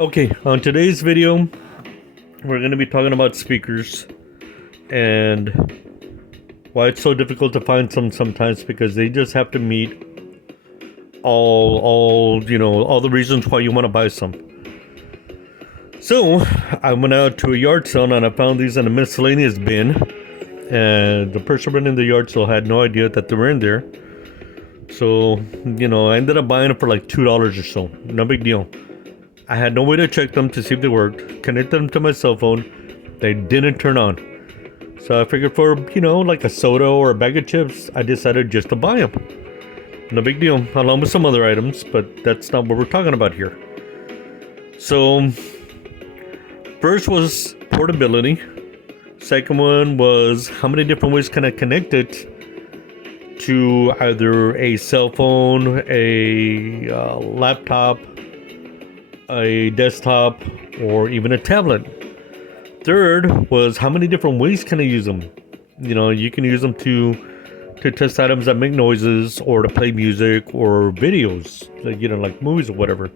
Okay, on today's video, we're going to be talking about speakers and why it's so difficult to find some sometimes because they just have to meet all the reasons why you want to buy some. So, I went out to a yard sale and I found these in a miscellaneous bin, and the person running the yard sale had no idea that they were in there. So, I ended up buying it for like $2 or so. No big deal. I had no way to check them to see if they worked. Connected them to my cell phone. They didn't turn on. So I figured for, like a soda or a bag of chips, I decided just to buy them. No big deal. Along with some other items, but that's not what we're talking about here. So, first was portability. Second one was how many different ways can I connect it to either a cell phone, a laptop, a desktop, or even a tablet. Third was how many different ways can I use them. You can use them to test items that make noises, or to play music or videos, like movies or whatever.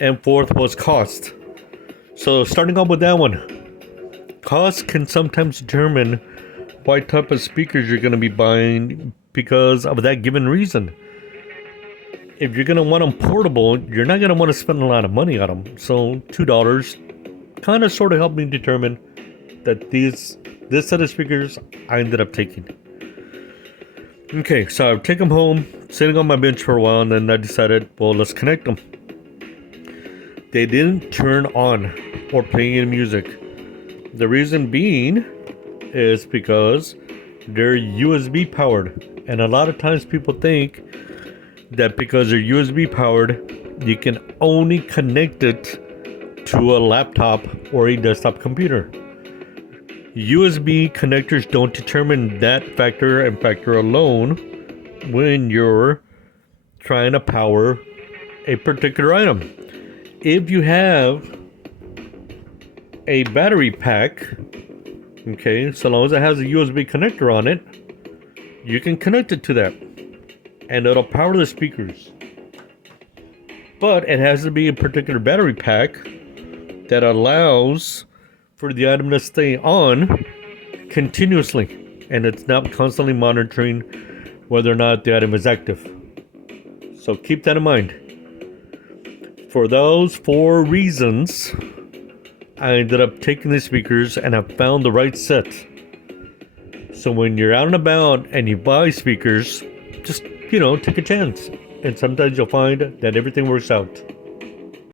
And fourth was cost. So starting off with that one, cost can sometimes determine what type of speakers you're going to be buying because of that given reason. If you're going to want them portable, you're not going to want to spend a lot of money on them. So $2 kind of sort of helped me determine that this set of speakers I ended up taking. Okay, so I've taken them home, sitting on my bench for a while, and then I decided, well, let's connect them. They didn't turn on or play any music. The reason being is because they're USB powered. And a lot of times people think that because they're USB powered, you can only connect it to a laptop or a desktop computer. USB connectors don't determine that factor and factor alone when you're trying to power a particular item. If you have a battery pack, okay, so long as it has a USB connector on it, you can connect it to that and it'll power the speakers. But it has to be a particular battery pack that allows for the item to stay on continuously, and it's not constantly monitoring whether or not the item is active. So keep that in mind. For those 4 reasons, I ended up taking the speakers and I found the right set. So when you're out and about and you buy speakers, just take a chance, and sometimes you'll find that everything works out.